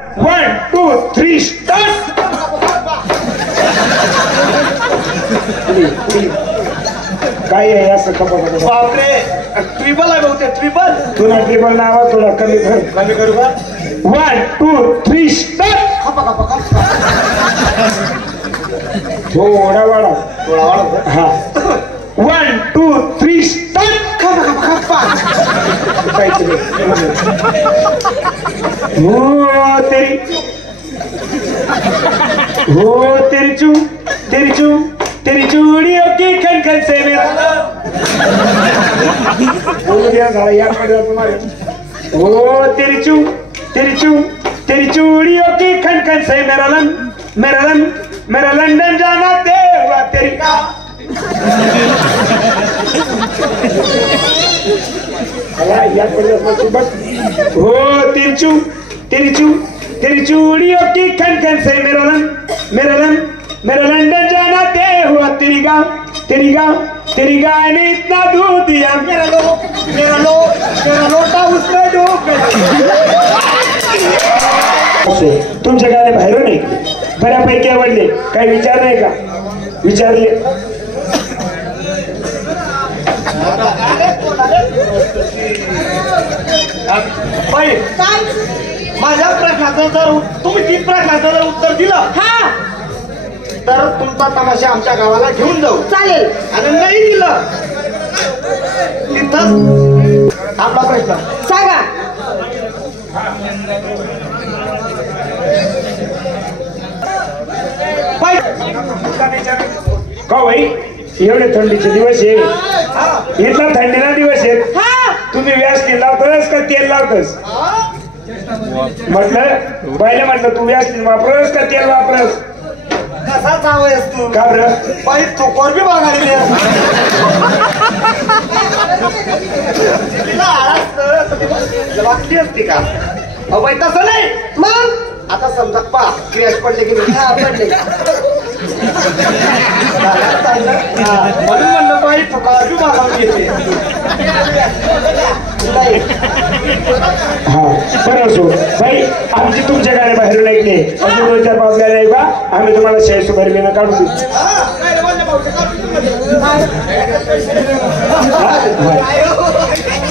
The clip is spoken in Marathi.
1 2 3 स्टार्ट. काय आहे असं कपा बापरे ट्रिपल आहे बहुतेक ट्रिपल. तुला ट्रिपल नावा तुला कमी करू का. 1 2 3 स्टार्ट. थोडा वाढा हा. 1 2 3 स्टार्ट. तेरी चूड़ियों की खनखन से मेरा तेरी चूड़ियों की खनखन से मेरा लंदन जाना देवा तेरी का. हो तेरी चूड़ियों की खनखन से मेरा लंदन जाना दे हुआ तेरी गाय ने इतना दूध दिया मेरा लोटा उसमें डूब गया. तुमच्या गाणे बाहेरून नाही बऱ्यापैकी आवडले. काही विचार नाही का. विचारले माझ्या प्रश्नाचं जर तुम्ही 3 प्रश्नाचं जर उत्तर दिलं तर तुमचा तमाशा आमच्या गावाला घेऊन जाऊ. चालेल. आणि नाही दिलं तिथं आपला प्रश्न सांगा. का भाई एवढे थंडीचे दिवस आहे. इथला थंडीला दिवस आहेत. तुम्ही व्यासलीन लावतोस का तेल लावतोस. म्हटलं पहिले म्हटलं तू व्यासलीन वापरस का तेल वापरस. कसा चावयस तू का बरं बाई तो कोरबी बघायला वाटली असती का. बाई तसं नाही. मग आता समजा पा क्रॅश पडले की पडले. म्हणून म्हणलं बाई तो कोरबी बघायला घेते. हा बरं असो भाई आमची तुमच्या गाड्या बाहेरून ऐकले. 2-4 गाड्या आहे का आम्ही तुम्हाला 100 रुपये काढून देऊ.